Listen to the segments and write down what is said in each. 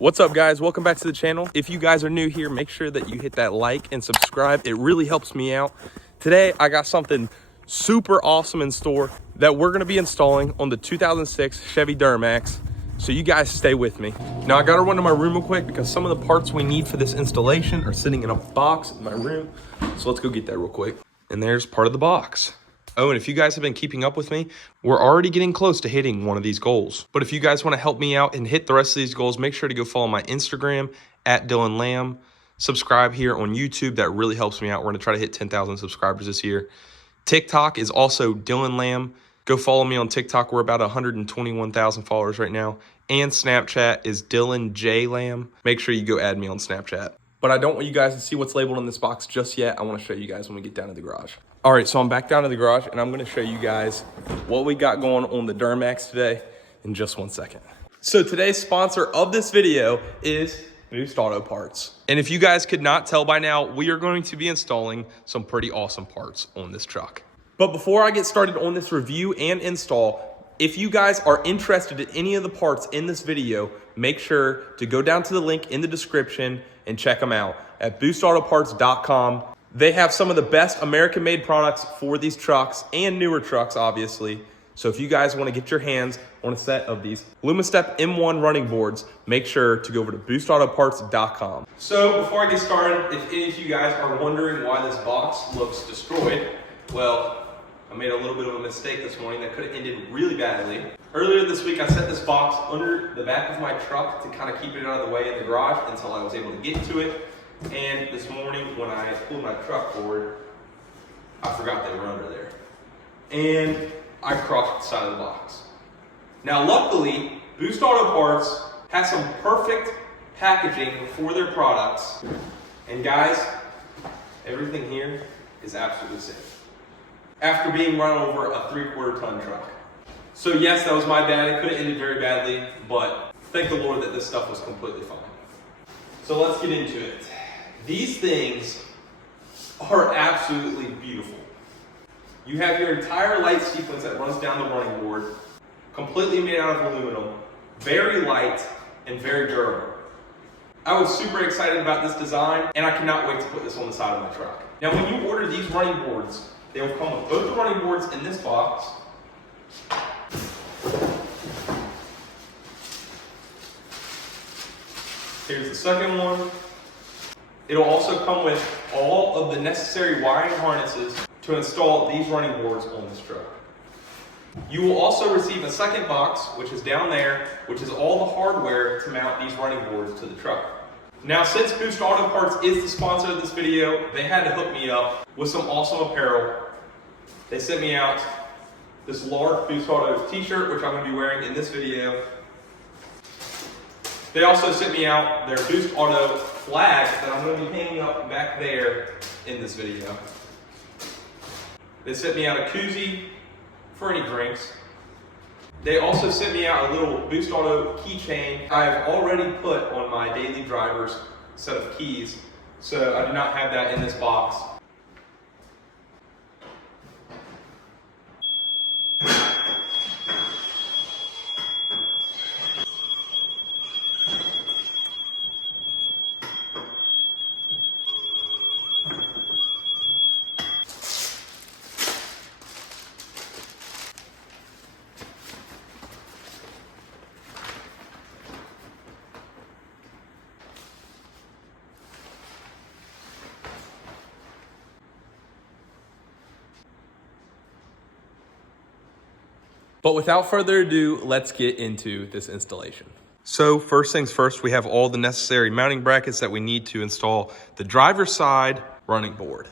What's up, guys? Welcome back to the channel. If you guys are new here, make sure that you hit that like and subscribe. It really helps me out. Today, I got something super awesome in store that we're gonna be installing on the 2006 Chevy Duramax. So you guys stay with me. Now I gotta run to my room real quick because some of the parts we need for this installation are sitting in a box in my room. So let's go get that real quick. And there's part of the box. Oh, and if you guys have been keeping up with me, we're already getting close to hitting one of these goals. But if you guys want to help me out and hit the rest of these goals, make sure to go follow my Instagram at Dylan Lamb. Subscribe here on YouTube. That really helps me out. We're going to try to hit 10,000 subscribers this year. TikTok is also Dylan Lamb. Go follow me on TikTok. We're about 121,000 followers right now. And Snapchat is Dylan J Lamb. Make sure you go add me on Snapchat. But I don't want you guys to see what's labeled on this box just yet. I want to show you guys when we get down to the garage. All right, so I'm back down to the garage and I'm gonna show you guys what we got going on the Duramax today in just 1 second. So today's sponsor of this video is Boost Auto Parts. And if you guys could not tell by now, we are going to be installing some pretty awesome parts on this truck. But before I get started on this review and install, if you guys are interested in any of the parts in this video, make sure to go down to the link in the description and check them out at boostautoparts.com. They have some of the best American-made products for these trucks and newer trucks, obviously. So if you guys want to get your hands on a set of these Lumastep M1 running boards, make sure to go over to boostautoparts.com. So before I get started, if any of you guys are wondering why this box looks destroyed, well, I made a little bit of a mistake this morning that could have ended really badly. Earlier this week, I set this box under the back of my truck to kind of keep it out of the way in the garage until I was able to get to it. And this morning when I pulled my truck forward, I forgot they were under there. And I crossed the side of the box. Now luckily, Boost Auto Parts has some perfect packaging for their products. And guys, everything here is absolutely safe. After being run over a 3/4 ton truck. So yes, that was my bad. It could have ended very badly, but thank the Lord that this stuff was completely fine. So let's get into it. These things are absolutely beautiful. You have your entire light sequence that runs down the running board, completely made out of aluminum, very light and very durable. I was super excited about this design and I cannot wait to put this on the side of my truck. Now when you order these running boards, they will come with both the running boards in this box. Here's the second one. It'll also come with all of the necessary wiring harnesses to install these running boards on this truck. You will also receive a second box, which is down there, which is all the hardware to mount these running boards to the truck. Now, since Boost Auto Parts is the sponsor of this video, they had to hook me up with some awesome apparel. They sent me out this large Boost Auto t-shirt, which I'm going to be wearing in this video. They also sent me out their Boost Auto flag that I'm going to be hanging up back there in this video. They sent me out a koozie for any drinks. They also sent me out a little Boost Auto keychain I've already put on my daily driver's set of keys, so I do not have that in this box. But without further ado, let's get into this installation. So first things first, we have all the necessary mounting brackets that we need to install the driver's side running board.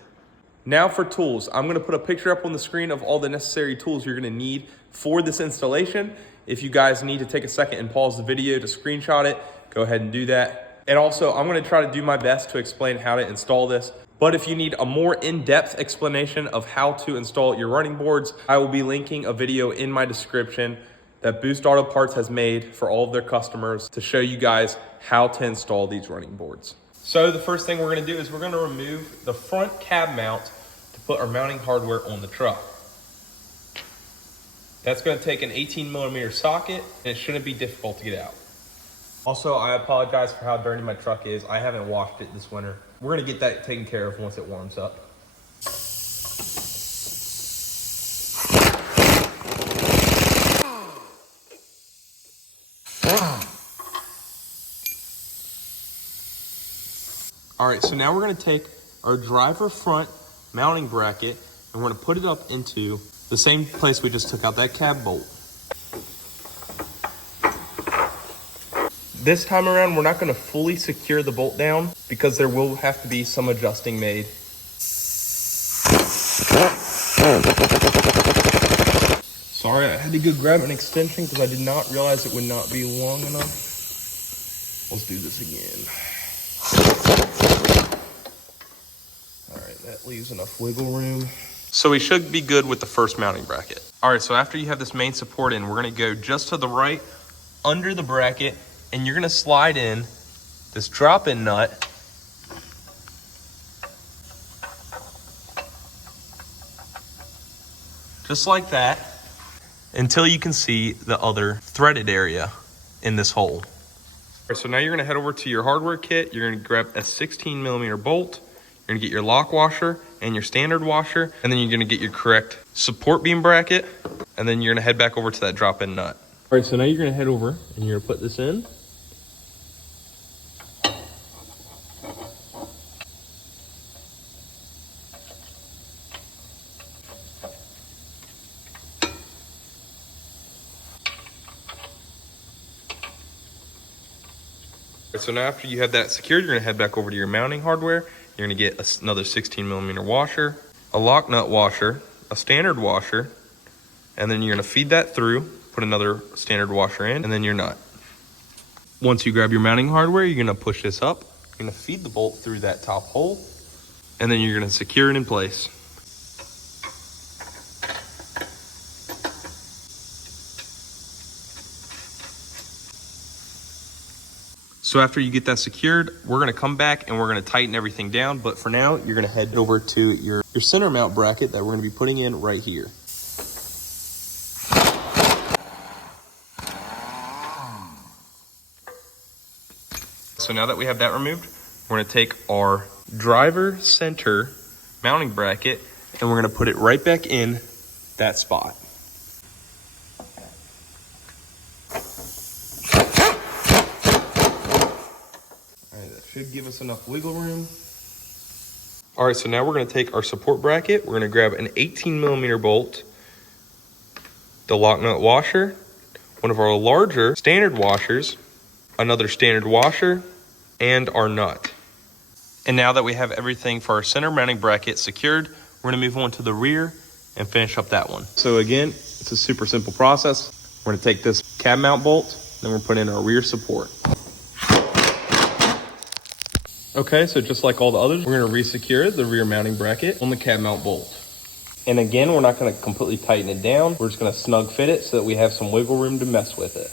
Now for tools, I'm gonna put a picture up on the screen of all the necessary tools you're gonna need for this installation. If you guys need to take a second and pause the video to screenshot it, go ahead and do that. And also, I'm gonna try to do my best to explain how to install this. But if you need a more in-depth explanation of how to install your running boards, I will be linking a video in my description that Boost Auto Parts has made for all of their customers to show you guys how to install these running boards. So the first thing we're gonna do is we're gonna remove the front cab mount to put our mounting hardware on the truck. That's gonna take an 18mm socket and it shouldn't be difficult to get out. Also, I apologize for how dirty my truck is. I haven't washed it this winter. We're gonna get that taken care of once it warms up. All right, so now we're gonna take our driver front mounting bracket and we're gonna put it up into the same place we just took out that cab bolt. This time around, we're not gonna fully secure the bolt down because there will have to be some adjusting made. Sorry, I had to go grab an extension because I did not realize it would not be long enough. Let's do this again. All right, that leaves enough wiggle room. So we should be good with the first mounting bracket. All right, so after you have this main support in, we're gonna go just to the right under the bracket and you're gonna slide in this drop-in nut just like that until you can see the other threaded area in this hole. All right, so now you're gonna head over to your hardware kit. You're gonna grab a 16mm bolt. You're gonna get your lock washer and your standard washer, and then you're gonna get your correct support beam bracket, and then you're gonna head back over to that drop-in nut. All right, so now you're gonna head over and you're gonna put this in. So now after you have that secured, you're gonna head back over to your mounting hardware. You're gonna get another 16mm washer, a lock nut washer, a standard washer, and then you're gonna feed that through, put another standard washer in, and then your nut. Once you grab your mounting hardware, you're gonna push this up. You're gonna feed the bolt through that top hole, and then you're gonna secure it in place. So after you get that secured, we're gonna come back and we're gonna tighten everything down. But for now, you're gonna head over to your center mount bracket that we're gonna be putting in right here. So now that we have that removed, we're gonna take our driver center mounting bracket and we're gonna put it right back in that spot. Should give us enough wiggle room. All right, so now we're gonna take our support bracket. We're gonna grab an 18mm bolt, the lock nut washer, one of our larger standard washers, another standard washer, and our nut. And now that we have everything for our center mounting bracket secured, we're gonna move on to the rear and finish up that one. So again, it's a super simple process. We're gonna take this cab mount bolt, then we're putting in our rear support. Okay, so just like all the others, we're gonna re-secure the rear mounting bracket on the cab mount bolt. And again, we're not gonna completely tighten it down. We're just gonna snug fit it so that we have some wiggle room to mess with it.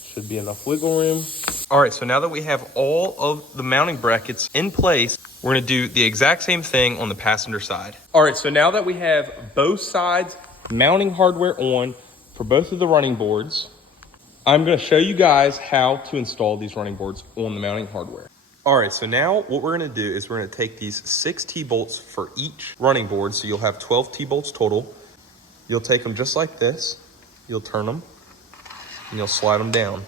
Should be enough wiggle room. All right, so now that we have all of the mounting brackets in place, we're gonna do the exact same thing on the passenger side. All right, so now that we have both sides mounting hardware on for both of the running boards, I'm gonna show you guys how to install these running boards on the mounting hardware. All right, so now what we're gonna do is we're gonna take these 6 T-bolts for each running board, so you'll have 12 T-bolts total. You'll take them just like this, you'll turn them, and you'll slide them down.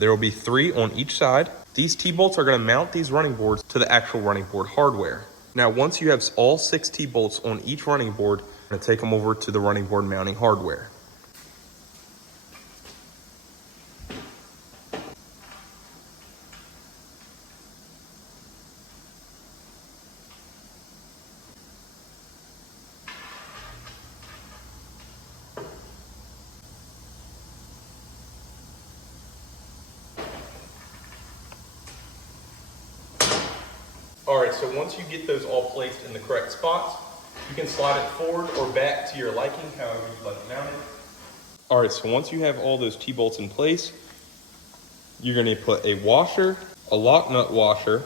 There will be 3 on each side. These T-bolts are gonna mount these running boards to the actual running board hardware. Now, once you have all 6 T-bolts on each running board, I'm gonna take them over to the running board mounting hardware. All right, so once you get those all placed in the correct spots, you can slide it forward or back to your liking, however you'd like to mount it. All right, so once you have all those T-bolts in place, you're gonna put a washer, a lock nut washer,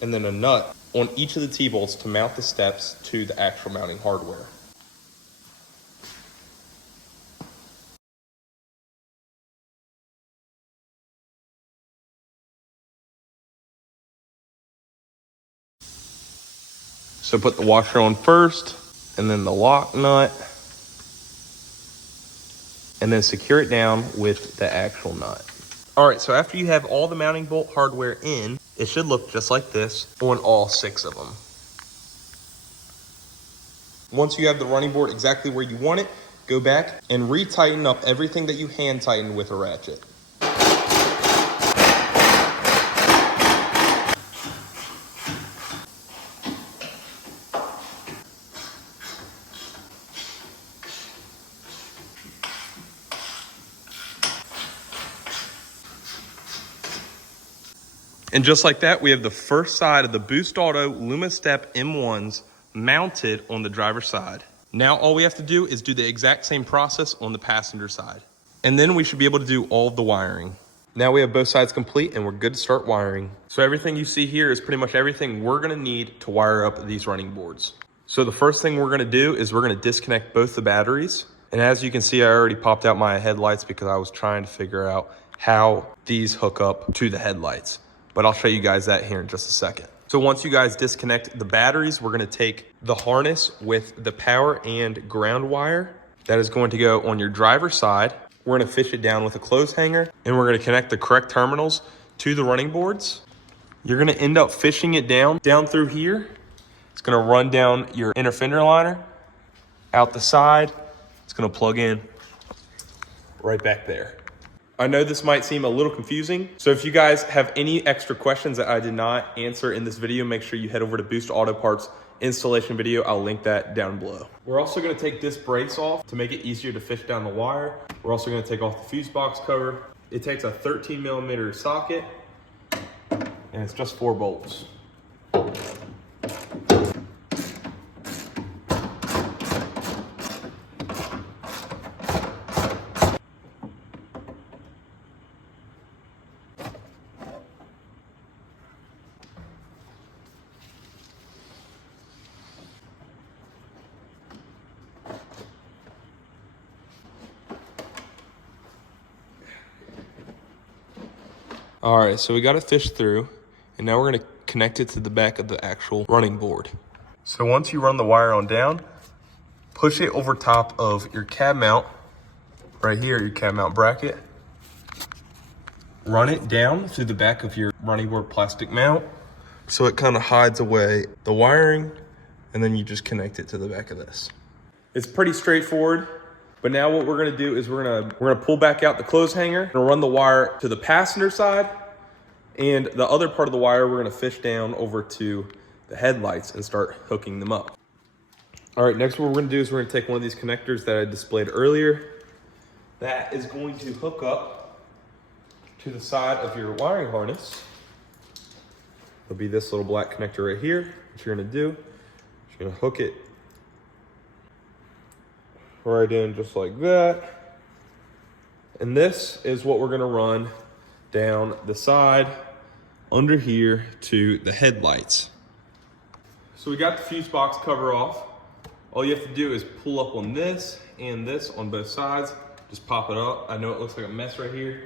and then a nut on each of the T-bolts to mount the steps to the actual mounting hardware. So put the washer on first, and then the lock nut, and then secure it down with the actual nut. All right, so after you have all the mounting bolt hardware in, it should look just like this on all 6 of them. Once you have the running board exactly where you want it, go back and re-tighten up everything that you hand tightened with a ratchet. And just like that, we have the first side of the Boost Auto Lumastep M1s mounted on the driver's side. Now all we have to do is do the exact same process on the passenger side. And then we should be able to do all of the wiring. Now we have both sides complete and we're good to start wiring. So everything you see here is pretty much everything we're gonna need to wire up these running boards. So the first thing we're gonna do is we're gonna disconnect both the batteries. And as you can see, I already popped out my headlights because I was trying to figure out how these hook up to the headlights. But I'll show you guys that here in just a second. So once you guys disconnect the batteries, we're gonna take the harness with the power and ground wire that is going to go on your driver's side. We're gonna fish it down with a clothes hanger, and we're gonna connect the correct terminals to the running boards. You're gonna end up fishing it down through here. It's gonna run down your inner fender liner, out the side. It's gonna plug in right back there. I know this might seem a little confusing, so if you guys have any extra questions that I did not answer in this video, make sure you head over to Boost Auto Parts installation video. I'll link that down below. We're also gonna take this brace off to make it easier to fish down the wire. We're also gonna take off the fuse box cover. It takes a 13mm socket, and it's just 4 bolts. All right, so we got it fished through, and now we're gonna connect it to the back of the actual running board. So once you run the wire on down, push it over top of your cab mount, right here, your cab mount bracket. Run it down through the back of your running board plastic mount, so it kind of hides away the wiring, and then you just connect it to the back of this. It's pretty straightforward. But now what we're gonna do is we're gonna pull back out the clothes hanger, and run the wire to the passenger side, and the other part of the wire we're gonna fish down over to the headlights and start hooking them up. All right, next what we're gonna do is we're gonna take one of these connectors that I displayed earlier. That is going to hook up to the side of your wiring harness. It'll be this little black connector right here. What you're gonna do, you're gonna hook it right in just like that. And this is what we're gonna run down the side under here to the headlights. So we got the fuse box cover off. All you have to do is pull up on this and this on both sides. Just pop it up. I know it looks like a mess right here.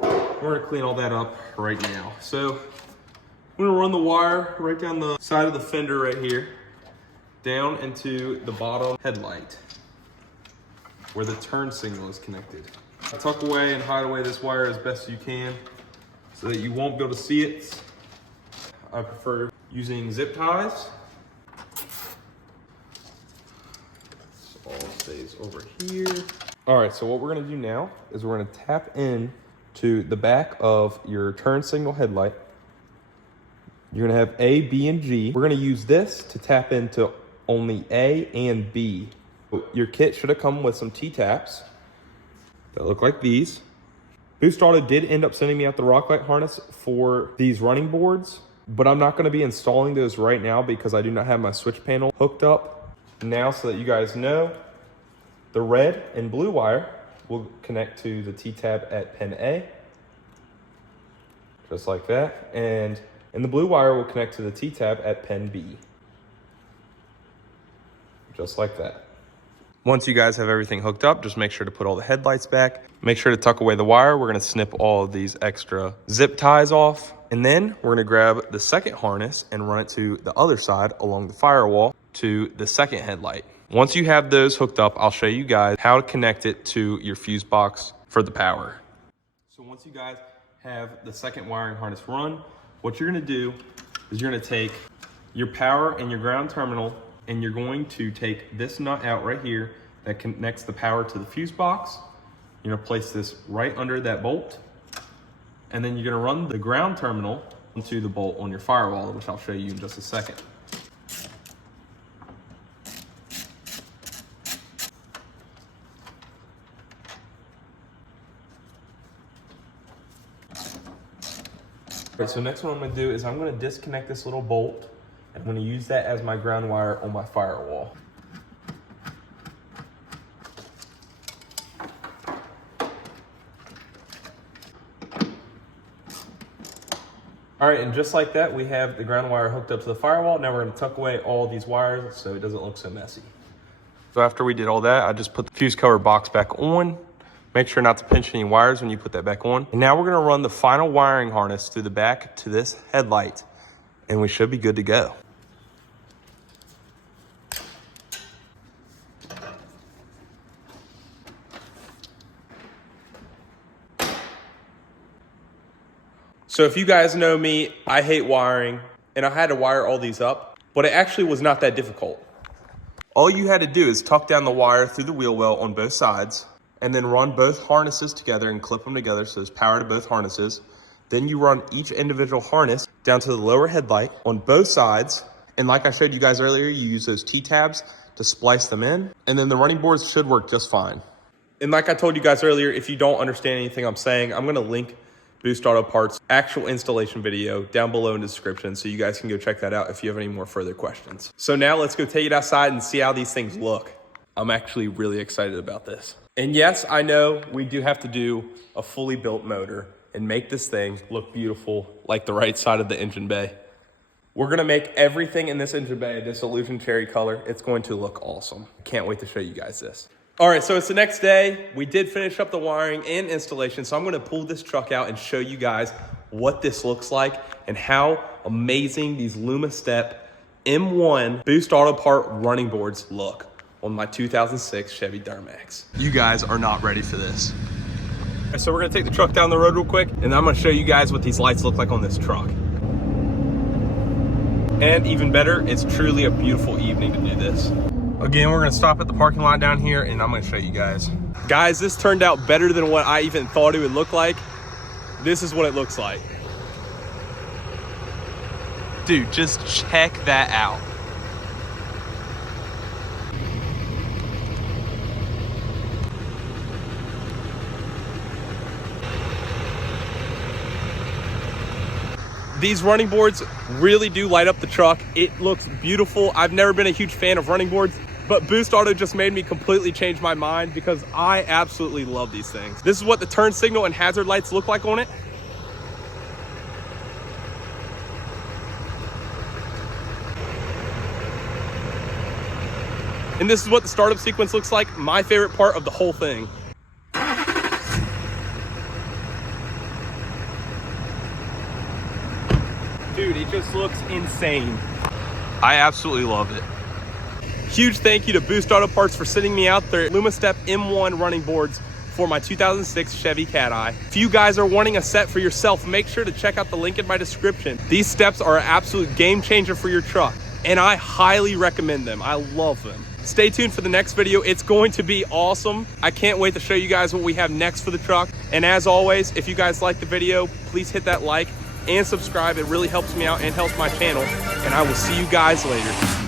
We're gonna clean all that up right now. So we're gonna run the wire right down the side of the fender right here, down into the bottom headlight, where the turn signal is connected. Tuck away and hide away this wire as best you can so that you won't be able to see it. I prefer using zip ties. This all stays over here. All right, so what we're gonna do now is we're gonna tap in to the back of your turn signal headlight. You're gonna have A, B, and G. We're gonna use this to tap into only A and B. Your kit should have come with some T-taps that look like these. Boost Auto did end up sending me out the rock light harness for these running boards, but I'm not gonna be installing those right now because I do not have my switch panel hooked up. Now, so that you guys know, the red and blue wire will connect to the T-tab at pin A, just like that. And And the blue wire will connect to the T-tab at pin B. Just like that. Once you guys have everything hooked up, just make sure to put all the headlights back. Make sure to tuck away the wire. We're gonna snip all of these extra zip ties off. And then we're gonna grab the second harness and run it to the other side along the firewall to the second headlight. Once you have those hooked up, I'll show you guys how to connect it to your fuse box for the power. So once you guys have the second wiring harness run, what you're gonna do is you're gonna take your power and your ground terminal, and you're going to take this nut out right here that connects the power to the fuse box. You're gonna place this right under that bolt, and then you're gonna run the ground terminal into the bolt on your firewall, which I'll show you in just a second. Okay, so next what I'm gonna do is I'm gonna disconnect this little bolt. I'm going to use that as my ground wire on my firewall. All right, and just like that, we have the ground wire hooked up to the firewall. Now we're going to tuck away all these wires so it doesn't look so messy. So after we did all that, I just put the fuse cover box back on. Make sure not to pinch any wires when you put that back on. And now we're going to run the final wiring harness through the back to this headlight, and we should be good to go. So if you guys know me, I hate wiring, and I had to wire all these up, but it actually was not that difficult. All you had to do is tuck down the wire through the wheel well on both sides, and then run both harnesses together and clip them together so there's power to both harnesses. Then you run each individual harness down to the lower headlight on both sides, and like I showed you guys earlier, you use those T-tabs to splice them in, and then the running boards should work just fine. And like I told you guys earlier, if you don't understand anything I'm saying, I'm gonna link Boost Auto Parts actual installation video down below in the description, so you guys can go check that out if you have any more further questions. So now let's go take it outside and see how these things look. I'm actually really excited about this. And yes, I know we do have to do a fully built motor and make this thing look beautiful like the right side of the engine bay. We're gonna make everything in this engine bay this illusion cherry color. It's going to look awesome. Can't wait to show you guys this. All right, so it's the next day. We did finish up the wiring and installation, so I'm gonna pull this truck out and show you guys what this looks like and how amazing these Lumastep M1 Boost Auto Part running boards look on my 2006 Chevy Duramax. You guys are not ready for this. So we're gonna take the truck down the road real quick, and I'm gonna show you guys what these lights look like on this truck. And even better, it's truly a beautiful evening to do this. Again, we're gonna stop at the parking lot down here, and I'm gonna show you guys. Guys, this turned out better than what I even thought it would look like. This is what it looks like. Dude, just check that out. These running boards really do light up the truck. It looks beautiful. I've never been a huge fan of running boards, but Boost Auto just made me completely change my mind because I absolutely love these things. This is what the turn signal and hazard lights look like on it. And this is what the startup sequence looks like. My favorite part of the whole thing. Dude, it just looks insane. I absolutely love it. Huge thank you to Boost Auto Parts for sending me out their Lumastep M1 running boards for my 2006 Chevy Cateye. If you guys are wanting a set for yourself, make sure to check out the link in my description. These steps are an absolute game changer for your truck, and I highly recommend them. I love them. Stay tuned for the next video. It's going to be awesome. I can't wait to show you guys what we have next for the truck. And as always, if you guys like the video, please hit that like and subscribe. It really helps me out and helps my channel. And I will see you guys later.